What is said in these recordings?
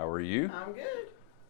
How are you? I'm good.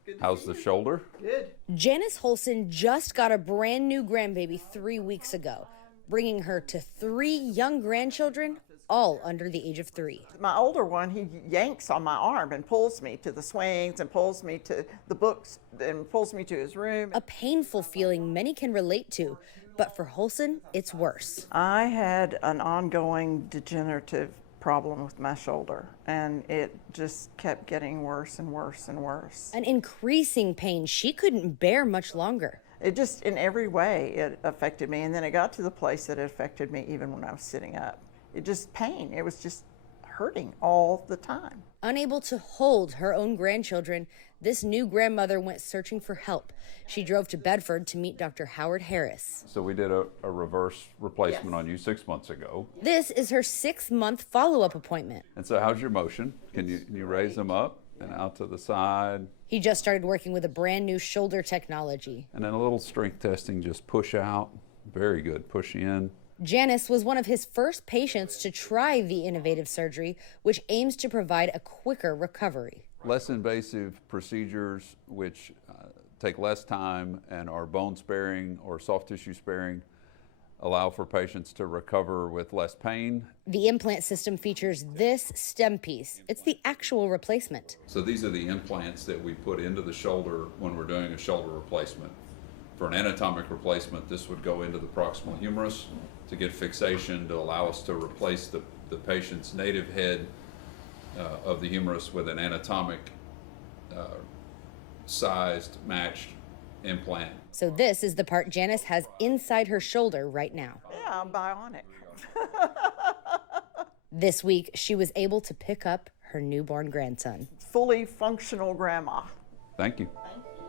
Good to How's see the you. shoulder? Good. Janice Holson just got a brand new grandbaby 3 weeks ago, bringing her to 3 young grandchildren, all under the age of 3. My older one, he yanks on my arm and pulls me to the swings and pulls me to the books and pulls me to his room. A painful feeling many can relate to, but for Holson, it's worse. I had an ongoing degenerative problem with my shoulder, and it just kept getting worse and worse and worse. An increasing pain she couldn't bear much longer. It just, in every way, it affected me, and then it got to the place that it affected me even when I was sitting up. It just pain. It was just hurting all the time. Unable to hold her own grandchildren, this new grandmother went searching for help. She drove to Bedford to meet Dr. Howard Harris. So we did a reverse replacement on you 6 months ago. This is her 6-month follow-up appointment. And so how's your motion? Can you raise them up and out to the side? He just started working with a brand new shoulder technology. And then a little strength testing, just push out. Very good, push in. Janice was one of his first patients to try the innovative surgery, which aims to provide a quicker recovery. Less invasive procedures which take less time and are bone sparing or soft tissue sparing allow for patients to recover with less pain. The implant system features this stem piece. It's the actual replacement. So these are the implants that we put into the shoulder when we're doing a shoulder replacement. For an anatomic replacement, this would go into the proximal humerus to get fixation to allow us to replace the patient's native head of the humerus with an anatomic sized matched implant. So this is the part Janice has inside her shoulder right now. Yeah, I'm bionic. This week, she was able to pick up her newborn grandson. Fully functional grandma. Thank you. Thank you.